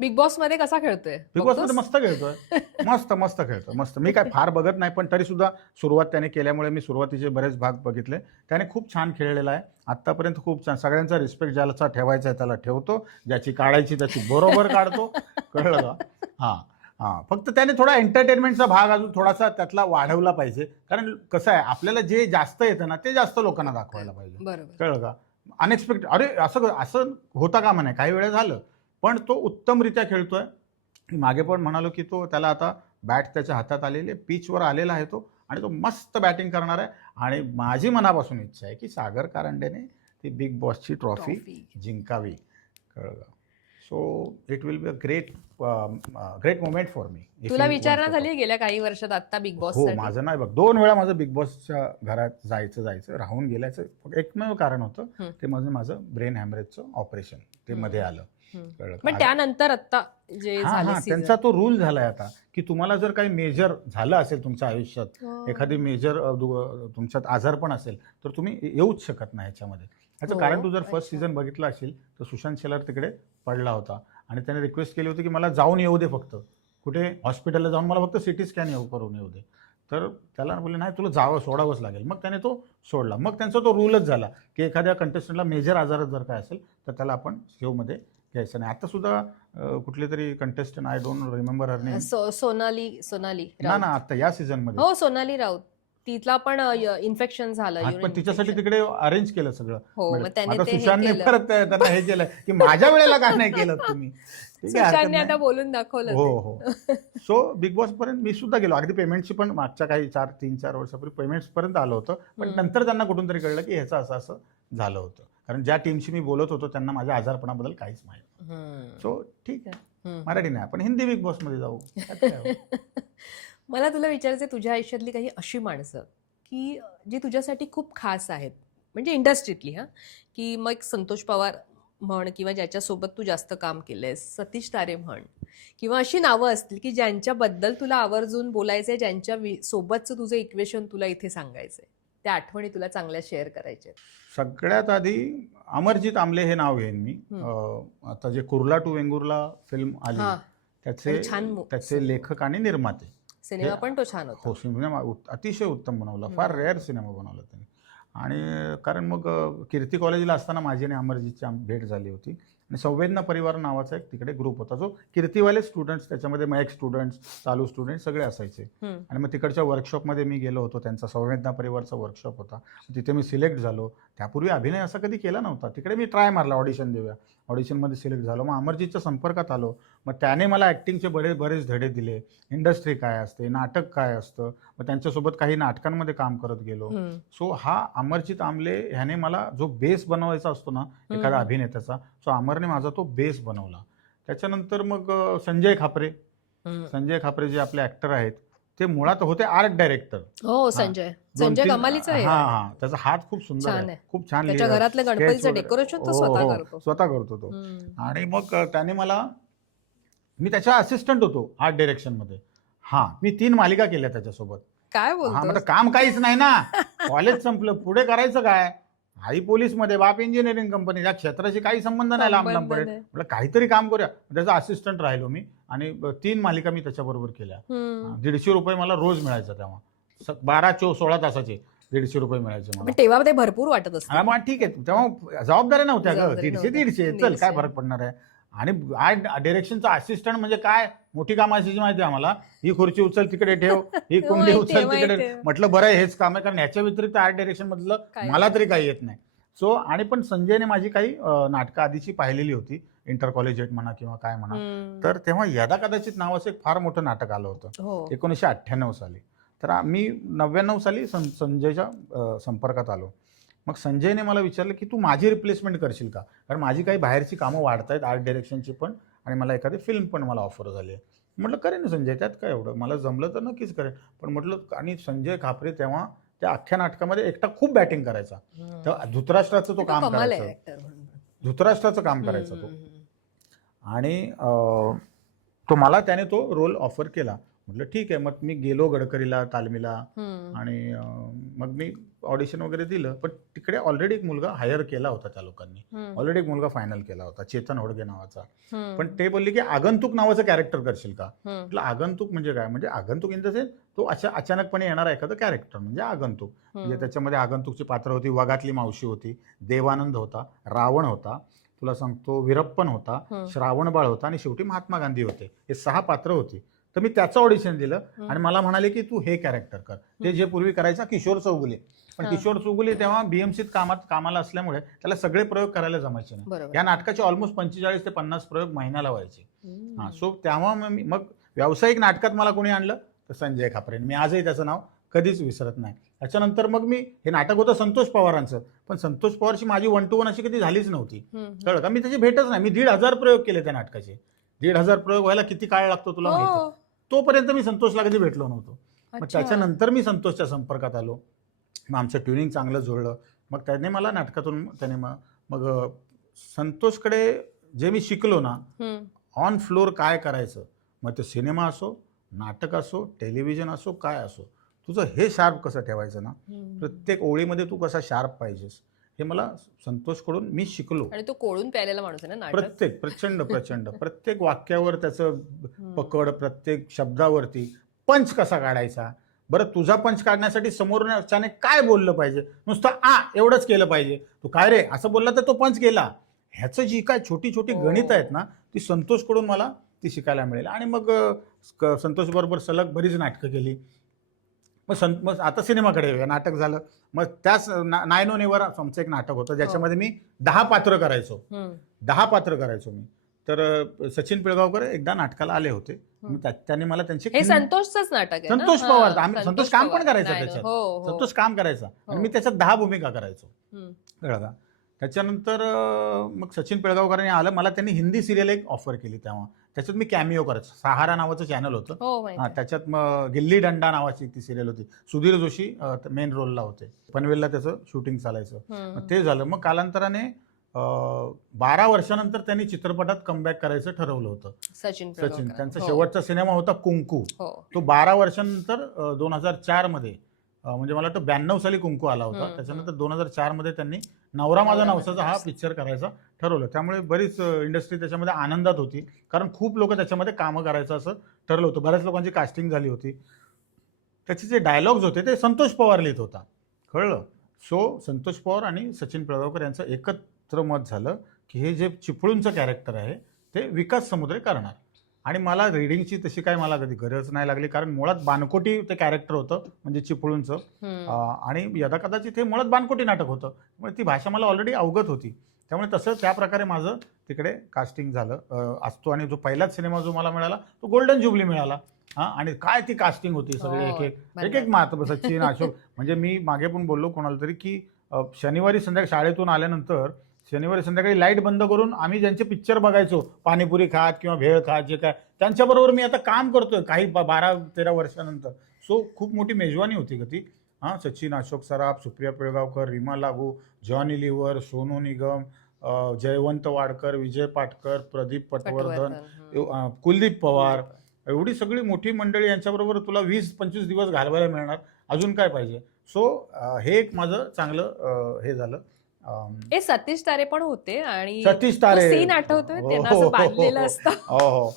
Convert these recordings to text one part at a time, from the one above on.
Big boss मध्ये कसा खेळतोय? बिग बॉस मध्ये मस्त खेळतोय, मस्त मस्त खेळतोय मस्त. मी काय फार बघत नाही, पण तरी सुद्धा सुरुवात त्याने केल्यामुळे मी सुरुवातीचे बरेच भाग बघितले. त्याने खूप छान खेळलेला आहे आतापर्यंत, खूप छान. सगळ्यांचा रिस्पेक्ट ज्याला ठेवायचा आहे त्याला ठेवतो, ज्याची काढायची त्याची बरोबर काढतो. कळलं का? हां हां, फक्त त्याने थोडा एंटरटेनमेंटचा भाग अजून थोडासा त्यातला वाढवला पाहिजे. कारण कसं आहे, आपल्याला जे जास्त येतं ना ते जास्त लोकांना दाखवायला पाहिजे. बरोबर. कळलं का? अनएक्सपेक्टेड, अरे असं असं होता का म्हणे, काही वेळा झालं, पण तो उत्तमरित्या खेळतोय. मी मागे पण म्हणालो की तो, त्याला आता बॅट त्याच्या हातात आलेली आहे, पिचवर आलेला आहे तो, आणि तो मस्त बॅटिंग करणार आहे. आणि माझी मनापासून इच्छा आहे की सागर कारंडेने ती बिग बॉसची ट्रॉफी जिंकावी. कळलं? So it will be a great moment for me. तुला विचारणा झाली गेल्या काही वर्षात आता बिग बॉस? हो, माझं नाही बघ, 2 वेळा माझं बिग बॉसच्या घरात जायचं राहून गेल्याचं एकमेव कारण होतं, ते माझं ब्रेन हॅमरेजचं ऑपरेशन ते मध्ये आलं. पण त्यानंतर आता जे झाले त्यांचा तो रूल झालाय आता, की तुम्हाला जर काही मेजर झालं असेल तुमच्या आयुष्यात, एखादी मेजर तुमच्यात आजारपण असेल, तर तुम्ही येऊच शकत नाही ह्याच्यामध्ये. ह्याचं कारण, तू जर फर्स्ट सीझन बघितलं असेल तर सुशांत शेलार तिकडे पडला होता आणि त्याने रिक्वेस्ट केली होती की मला जाऊन येऊ दे, फक्त कुठे हॉस्पिटलला जाऊन मला फक्त सिटी स्कॅन करून येऊ दे. तर त्याला बोलले नाही, तुला सोडावंच लागेल. मग त्याने तो सोडला. मग त्यांचा तो रूलच झाला की एखाद्या कंटेस्टंटला मेजर आजार जर काय असेल तर त्याला आपण शोमध्ये घ्यायचं नाही. आता सुद्धा कुठले तरी contestant, I don't remember her name, Sonali ना आता या सीझन मध्ये. हो, सोनाली राऊत. तिथला पण इन्फेक्शन झालं, पण तिच्यासाठी तिकडे अरेंज केलं सगळं. आता सुशांतने परत त्यांना हे केलं की माझ्या वेळेला काय नाही केलं तुम्ही. सुशांतने आता बोलून दाखवलं. हो हो. सो बिग बॉस पर्यंत मी सुद्धा गेलो. अगदी पेमेंटची पण मागच्या काही 3-4 वर्षापूर्वी पेमेंट्स पर्यंत आलं होतं. पण नंतर त्यांना कुठून तरी कळलं की ह्याचं असं झालं होतं. कारण ज्या टीमशी मी बोलत होतो त्यांना माझ्या आजारपणाबद्दल काहीच माहिती. सो ठीक आहे, मराठी नाही, आपण हिंदी बिग बॉस मध्ये जाऊ. मला तुला विचारायचं, तुझ्या आयुष्यातली काही अशी माणसं की जी तुझ्यासाठी खूप खास आहेत, म्हणजे इंडस्ट्रीतली, की मग संतोष पवार म्हण, किंवा ज्याच्यासोबत तू जास्त काम केलंयस, सतीश तारे म्हण, किंवा अशी नावं असतील की ज्यांच्याबद्दल तुला आवर्जून बोलायचंय, ज्यांच्या सोबतचं तुझं इक्वेशन तुला इथे सांगायचंय, त्या आठवणी तुला चांगल्या शेअर करायच्या? सगळ्यात आधी अमरजीत आमले हे नाव घेईन मी. आता जे कुर्ला टू वेंगुर्ला फिल्म आली, त्याचे लेखक आणि निर्माते. सिनेमा पण तो छान होता. हो, सिनेमा अतिशय उत्तम बनवला, फार रेअर सिनेमा बनवला त्यांनी. आणि कारण मग कीर्ती कॉलेजला असताना माझी आणि अमरजीतची भेट झाली होती. आणि संवेदना परिवार नावाचा एक तिकडे ग्रुप होता, जो कीर्तीवाले स्टुडंट्स, त्याच्यामध्ये मग स्टुडंट्स, चालू स्टुडंट्स सगळे असायचे. आणि मग तिकडच्या वर्कशॉपमध्ये मी गेलो होतो, त्यांचा संवेदना परिवारचा वर्कशॉप होता, तिथे मी सिलेक्ट झालो. त्यापूर्वी अभिनय असा कधी केला नव्हता. तिकडे मी ट्राय मारला, ऑडिशन देऊया, ऑडिशनमध्ये सिलेक्ट झालो. मग अमरजीतच्या संपर्कात आलो. मग त्याने मला ॲक्टिंगचे बरेच धडे दिले, इंडस्ट्री काय असते, नाटक काय असतं. मग त्यांच्यासोबत काही नाटकांमध्ये काम करत गेलो. सो हा अमरजीत आमले ह्याने मला जो बेस बनवायचा असतो ना एखाद्या अभिनेत्याचा, सो अमरने माझा तो बेस बनवला. त्याच्यानंतर मग संजय खापरे जे आपले ऍक्टर आहेत, ते मुळात होते आर्ट डायरेक्टर. हो, संजय कमालीचा आहे. हा, त्याचा हात खूप सुंदर आहे, खूप छान. त्याच्या घरातलं गणपतीचं डेकोरेशन तो स्वतः करतो तो. आणि मग त्याने मी त्याच्या असिस्टंट होतो आर्ट डायरेक्शन मध्ये. मी 3 मालिका केल्या त्याच्यासोबत. काय बोलतो? काम काहीच नाही ना, कॉलेज संपलं, पुढे करायचं काय? आई पोलीस मध्ये, बाप इंजिनिअरिंग कंपनी, या क्षेत्राशी काही संबंध नाही, लांब पडेल. म्हटलं काहीतरी काम करूया. त्याचा असिस्टंट राहिलो मी, आणि 3 मालिका मी त्याच्याबरोबर केल्या. 150 रुपये मला रोज मिळायचा तेव्हा. 12-16 तासाचे 150 रुपये मिळायचे मला. तेव्हा ते भरपूर वाटत असतं. मग ठीक आहे, तेव्हा जबाबदाऱ्या नव्हत्या ग. 150 चल, काय फरक पडणार आहे. आणि आर्ट डायरेक्शनचा असिस्टंट म्हणजे काय मोठी काम असायची माहिती आहे आम्हाला. ही खुर्ची उचल तिकडे ठेव, ही कुंडी उचल तिकडे. म्हटलं बरं हेच काम आहे, कारण ह्याच्या व्यतिरिक्त आर्ट डायरेक्शन मधलं मला तरी काही येत नाही. सो आणि पण संजयने माझी काही नाटकं आधीची पाहिलेली होती, इंटर कॉलेजिएट म्हणा किंवा काय म्हणा. तर तेव्हा यदा कदाचित नावाचं एक फार मोठं नाटक आलं होतं 1998 साली. तर मी 99 साली संजयच्या संपर्कात आलो. मग संजयने मला विचारलं की तू माझी रिप्लेसमेंट करशील का, कारण माझी काही बाहेरची कामं वाढत आहेत, आर्ट डायरेक्शनची पण, आणि मला एखादी फिल्म पण मला ऑफर झाली आहे. म्हटलं करेन ना संजय, त्यात काय एवढं, मला जमलं तर नक्कीच करेन. पण म्हटलं, आणि संजय खापरे तेव्हा त्या अख्ख्या नाटकामध्ये एकटा खूप बॅटिंग करायचा. तेव्हा धृतराष्ट्राचं तो काम करायचा, धृतराष्ट्राचं काम करायचा तो. आणि त्याने तो रोल ऑफर केला. म्हटलं ठीक आहे. मग मी गेलो गडकरीला तालमीला हम्म. आणि मग मी ऑडिशन वगैरे दिलं. पण तिकडे ऑलरेडी एक मुलगा हायर केला होता त्या लोकांनी. हम्म. ऑलरेडी एक मुलगा फायनल केला होता, चेतन होडगे नावाचा. हम्म. पण ते बोलले की आगंतुक नावाचं कॅरेक्टर करशील का? हम्म. म्हटलं आगंतुक म्हणजे काय? म्हणजे आगंतुक इन द सेन्स तो अचानकपणे येणारा एखादं कॅरेक्टर म्हणजे आगंतुक. म्हणजे त्याच्यामध्ये आगंतुकची पात्र होती, वाघातली मावशी होती, देवानंद होता, रावण होता, तुला सांगतो वीरप्पन होता, श्रावणबाळ होता आणि शेवटी महात्मा गांधी होते. हे 6 पात्र होती. तर मी त्याचं ऑडिशन दिलं आणि मला म्हणाले की तू हे कॅरेक्टर कर. ते जे पूर्वी करायचा किशोर चौगुले. पण किशोर चौगुले तेव्हा बीएमसीत कामाला असल्यामुळे त्याला सगळे प्रयोग करायला जमायचे नाही. बरोबर. या नाटकाचे ऑलमोस्ट 45 ते 50 प्रयोग महिन्याला व्हायचे. हम्म. सो तेव्हा मग व्यावसायिक नाटकात मला कोणी आणलं तर संजय खापरे. मी आजही त्याचं नाव कधीच विसरत नाही. त्याच्यानंतर मग मी हे नाटक होतं संतोष पवारांचं. पण संतोष पवारची माझी 1 to 1 अशी कधी झालीच नव्हती. कळलं का? मी त्याची भेटच नाही. मी 1,500 प्रयोग केले त्या नाटकाचे. 1,500 प्रयोग व्हायला किती काळ लागतो तुला माहिती आहे. तोपर्यंत मी संतोषला कधी भेटलो नव्हतो. मग त्याच्यानंतर मी संतोषच्या संपर्कात आलो. मग आमचं ट्युनिंग चांगलं जुळलं. मग त्याने मला नाटकातून मग संतोषकडे जे मी शिकलो ना ऑन फ्लोर काय करायचं, मग ते सिनेमा असो, नाटक असो, टेलिव्हिजन असो, काय असो, तुझं हे शार्प कसं ठेवायचं ना, प्रत्येक ओळीमध्ये तू कसा शार्प पाहिजेस हे मला संतोषकडून मी शिकलो. आणि तो कोळून प्यायलेला माणूस आहे ना नाटक. प्रचंड प्रत्येक वाक्यावर त्याचं पकड, प्रत्येक शब्दावरती पंच कसा काढायचा. बरं, तुझा पंच काढण्यासाठी समोरच्याने काय बोललं पाहिजे, नुसतं एवढंच केलं पाहिजे, तू काय रे असं बोलला तर तो पंच केला. ह्याचं जी काय छोटी छोटी गणित आहेत ना ती संतोषकडून मला ती शिकायला मिळेल. आणि मग संतोष बरोबर सलग बरीच नाटकं केली. मग आता सिनेमाकडे येऊया. नाटक झालं. मग त्याच 9 on Air आमचं एक नाटक होतं ज्याच्यामध्ये मी 10 पात्र करायचो. 10 पात्र करायचो मी. तर सचिन पिळगावकर एकदा नाटकाला आले होते. त्यांनी मला त्यांचे हे संतोषचंच नाटक आहे ना? संतोष पवार. आम्ही संतोष संतोष काम पण पवार. करायचं नाही, त्याच्यात. हो. संतोष काम करायचा आणि मी त्याच्यात 10 भूमिका करायचो. कळलं का? त्याच्यानंतर मग सचिन पिळगावकरांनी आलं. मला त्यांनी हिंदी सिरियल एक ऑफर केली तेव्हा. त्याच्यात मी कॅमिओ करायचो. सहारा नावाचं चॅनल होतं. त्याच्यात मग गिल्ली डंडा नावाची ती सिरियल होती. सुधीर जोशी मेन रोलला होते. पनवेलला त्याचं शूटिंग चालायचं. ते झालं. मग कालांतराने 12 वर्षानंतर त्यांनी चित्रपटात कमबॅक करायचं ठरवलं होतं. सचिन त्यांचा शेवटचा सिनेमा होता कुंकू. तो 12 वर्षांनंतर 2004 मध्ये म्हणजे मला वाटतं 92 साली कुंकू आला होता. त्याच्यानंतर 2004 मध्ये त्यांनी नवरा माझा नवसाचा हा पिक्चर करायचा ठरवलं. त्यामुळे बरीच इंडस्ट्री त्याच्यामध्ये आनंदात होती, कारण खूप लोक त्याच्यामध्ये कामं करायचं असं ठरलं होतं. बऱ्याच लोकांची कास्टिंग झाली होती. त्याचे जे डायलॉग्स होते ते संतोष पवार लिहित होता. कळलं? सो संतोष पवार आणि सचिन पिळगावकर यांचं एकत्र मत झालं की हे जे चिपळूणचं कॅरेक्टर आहे ते विकास समुद्रे करणार. आणि मला रीडिंगची तशी काय मला कधी गरज नाही लागली, कारण मुळात बानकोटी ते कॅरेक्टर होतं म्हणजे चिपळूणचं. आणि यदाकदाचित हे मुळात बानकोटी नाटक होतं. त्यामुळे ती भाषा मला ऑलरेडी अवगत होती. त्यामुळे तसं त्या प्रकारे माझं तिकडे कास्टिंग झालं असतो. आणि जो पहिलाच सिनेमा जो मला मिळाला तो गोल्डन जुबली मिळाला. आणि काय ती कास्टिंग होती सगळे एक मात सचिन अशोक. म्हणजे मी मागे पण बोललो कोणाला तरी की शनिवारी संध्याकाळी शाळेतून आल्यानंतर शनिवारी संध्याकाळी लाईट बंद करून आम्ही ज्यांचे पिक्चर बघायचो पाणीपुरी खात किंवा भेळ खात जे काय त्यांच्याबरोबर मी आता काम करतोय काही 12-13 वर्षानंतर. सो खूप मोठी मेजवानी होती का ती. सचिन अशोक सराफ, सुप्रिया पिळगावकर, रीमा लागू, जॉनी लिव्हर, सोनू निगम, जयवंत वाडकर, विजय पाटकर, प्रदीप पटवर्धन, कुलदीप पवार, एवढी सगळी मोठी मंडळी यांच्याबरोबर तुला 20-25 दिवस घालवायला मिळणार. अजून काय पाहिजे. सो हे एक माझं चांगलं हे झालं. हे सतीश तारे पण होते आणि सतीश तारे सीन आठवतोय त्यांना असं बांधलेलं असतं. हो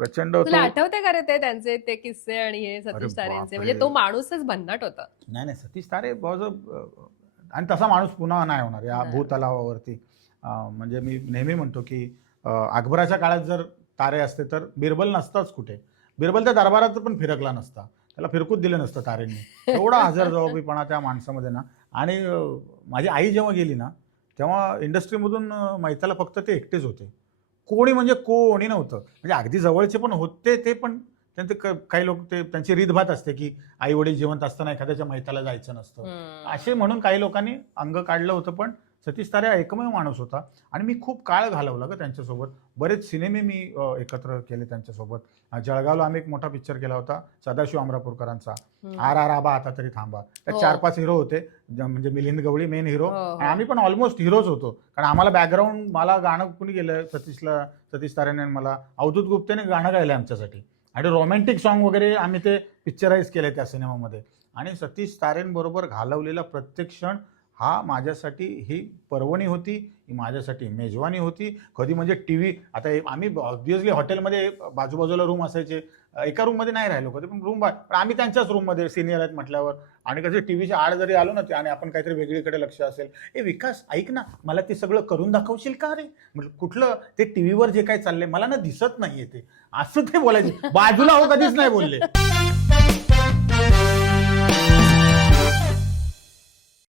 प्रचंड. तुला आठवते का रे ते त्यांचे ते किस्से आणि हे सतीश तारेंचे? म्हणजे तो माणूसच भन्नाट होता. नाही सतीश तारे आणि तसा माणूस पुन्हा नाही होणार या भूतलावावरती. म्हणजे मी नेहमी म्हणतो की अकबराच्या काळात जर तारे असते तर बिरबल नसताच कुठे. बिरबल त्या दरबारात पण फिरकला नसता, त्याला फिरकूच दिलं नसतं तारेंनी. एवढा हजरजबाबीपणा त्या माणसामध्ये ना. आणि माझी आई जेव्हा गेली ना तेव्हा इंडस्ट्रीमधून मैताला फक्त ते एकटेच होते. कोणी म्हणजे कोणी नव्हतं. म्हणजे अगदी जवळचे पण होते ते पण त्यांचे काही लोक ते त्यांची रीतभात असते की आई वडील जिवंत असताना एखाद्याच्या मैताला जायचं नसतं असे म्हणून काही लोकांनी अंग काढलं होतं. पण सतीश तारे एकमेव माणूस होता आणि मी खूप काळ घालवला ग त्यांच्यासोबत. बरेच सिनेमे मी एकत्र केले त्यांच्यासोबत. जळगावला आम्ही एक मोठा पिक्चर केला होता सदाशिव अमरापूरकरांचा, RR आबा आता तरी थांबा. त्यात 4-5 हिरो होते. म्हणजे मिलिंद गवळी मेन हिरो. आम्ही पण ऑलमोस्ट हिरोज होतो, कारण आम्हाला बॅकग्राऊंड मला गाणं कुणी गेलं सतीश तारेने मला अवधूत गुप्तेने गाणं गायलं आमच्यासाठी. आणि रोमॅन्टिक सॉन्ग वगैरे आम्ही ते पिक्चराईज केले त्या सिनेमामध्ये. आणि सतीश तारेंबरोबर घालवलेला प्रत्येक क्षण हा माझ्यासाठी ही पर्वणी होती, ही माझ्यासाठी मेजवानी होती. कधी म्हणजे टीव्ही, आता आम्ही ऑब्व्हियसली हॉटेलमध्ये बाजूबाजूला रूम असायचे, एका रूममध्ये नाही राहिलो कधी, पण पण आम्ही त्यांच्याच रूममध्ये सिनियर आहेत म्हटल्यावर. आणि कधी टीव्हीच्या आड जरी आलो ना ते आणि आपण काहीतरी वेगळीकडे लक्ष असेल, ए विकास ऐक ना, मला ते सगळं करून दाखवशील का रे? म्हटलं कुठलं, ते टीव्हीवर जे काही चाललंय मला ना दिसत नाहीये ते, असं ते बोलायचे. बाजूला हो कधीच नाही बोलले.